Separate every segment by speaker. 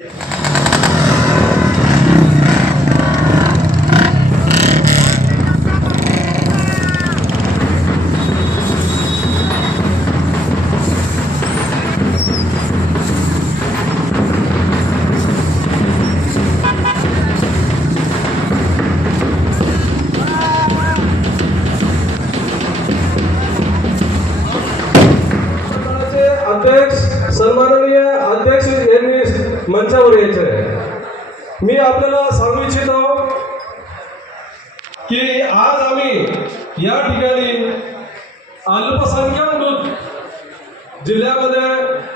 Speaker 1: Yeah. मंचावर यायचं आहे. मी आपल्याला सांगू इच्छितो की आज आम्ही या ठिकाणी अल्पसंख्याक बूथ जिल्ह्यामध्ये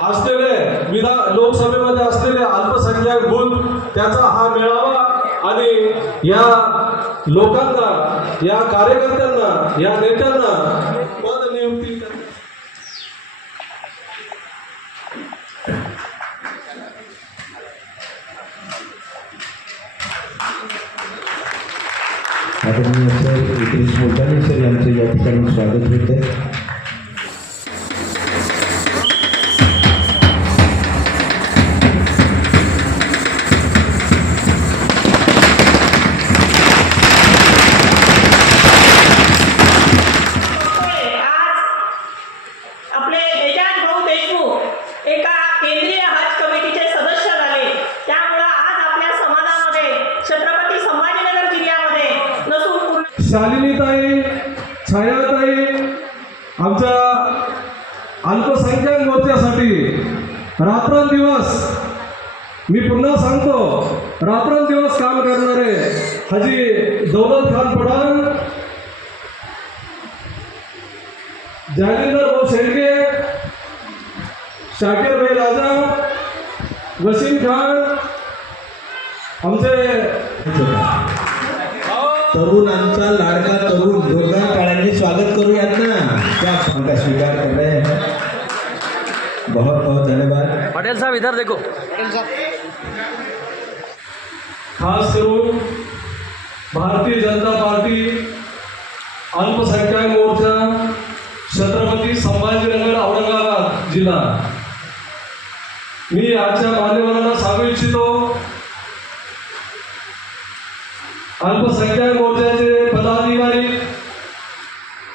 Speaker 1: असलेले विधान लोकसभेमध्ये असलेले अल्पसंख्याक बूथ त्याचा हा मेळावा आणि या लोकांना या कार्यकर्त्यांना या नेत्यांना पद नियुक्ती करणे
Speaker 2: आदरणीय सर एकरीश मोठाणे सर यांचं या ठिकाणी स्वागत होत आहे
Speaker 3: आज आपले गजानन भाऊ देशमुख एका केंद्रीय हज कमिटीचे सदस्य झाले त्यामुळं आज आपल्या समाजामध्ये छत्रपती संभाजीनगर जिल्ह्यामध्ये नसून पूर्ण
Speaker 1: शालिनीताई छायाताई आमच्या अल्पसंख्याक मोर्चासाठी रात्रंदिवस मी पुन्हा सांगतो रात्रंदिवस काम करणारे हाजी दौलत खान पठाण जागिंदर भाऊ शेळके शाकीर भाई राजा वसीम खान आमचे
Speaker 2: तरुणांचा लाडका तरुण जोरदार टाळ्यांनी स्वागत करूयात ना. त्या उनका स्वीकार कर रहे हैं. बहुत बहुत धन्यवाद.
Speaker 4: पटेल साहब इधर देखो.
Speaker 1: खास करून भारतीय जनता पार्टी अल्पसंख्याक मोर्चा छत्रपती संभाजीनगर औरंगाबाद जिल्हा. मी आजच्या मान्यवरांना सांगू इच्छितो अल्पसंख्याक मोर्चाचे पदाधिकारी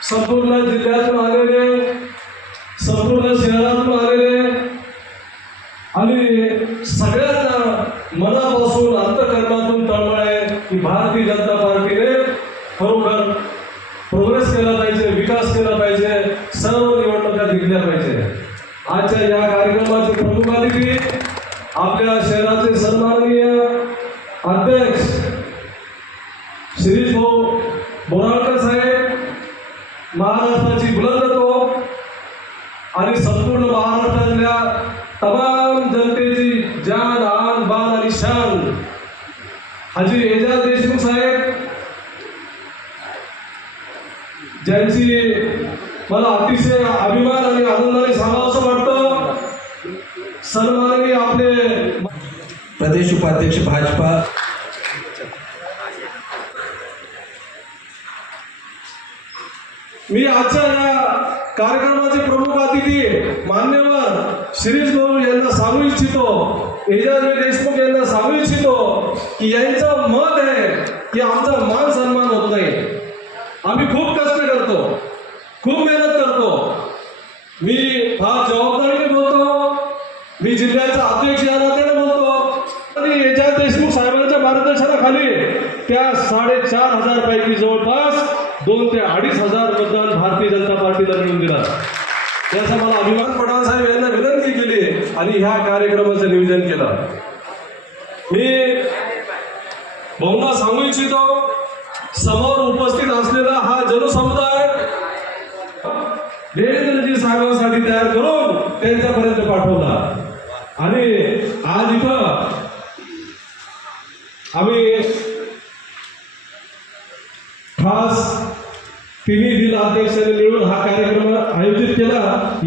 Speaker 1: संपूर्ण जिल्ह्यातून आलेले संपूर्ण शहरातून आलेले आणि सगळ्यांना मनापासून अंतकरणातून तळमळ आहे की भारतीय जनता पार्टीने खरोखर प्रोग्रेस केला पाहिजे विकास केला पाहिजे सर्व निवडणुका जिंकल्या पाहिजे. आजच्या या कार्यक्रमाचे प्रमुख अतिथी आपल्या शहराचे सन्माननीय अध्यक्ष महाराष्ट्राची बुलंद आणि संपूर्ण महाराष्ट्रातल्या तमाम जनतेची जान आन बान आणि शान. हाजी एजाज देशमुख साहेब ज्यांची मला अतिशय अभिमान आणि आनंदाने सांगावंसं वाटतं सन्माननीय आपले
Speaker 2: प्रदेश उपाध्यक्ष भाजपा
Speaker 1: मी आजच्या या कार्यक्रमाचे प्रमुख अतिथी मान्यवर शिरीष भाऊ यांना सांगू इच्छितो एजाज देशमुख यांना सांगू इच्छितो की यांचं मत आहे की आमचा मान सन्मान होत नाही. आम्ही खूप कष्ट करतो खूप मेहनत करतो. मी फार जबाबदारीने बोलतो मी जिल्ह्याचा अध्यक्ष या नात्याने बोलतो. आणि एजाज देशमुख साहेबांच्या मार्गदर्शनाखाली त्या साडेचार हजार पैकी जवळपास दोन ते अडीच हजार मतदान भारतीय जनता पार्टीला मिळून दिला. त्याचा मला अभिमान पठाण साहेब यांना विनंती केली आणि ह्या कार्यक्रमाचं नियोजन केलं. मी बहुना सांगू इच्छितो समोर उपस्थित असलेला हा जनसमुदाय देवेंद्रजी साहेबांसाठी तयार करून त्यांच्यापर्यंत पाठवला. आणि आज इथं आम्ही खास तिन्ही जिल्हा अध्यक्षांनी मिळून हा कार्यक्रम आयोजित केला.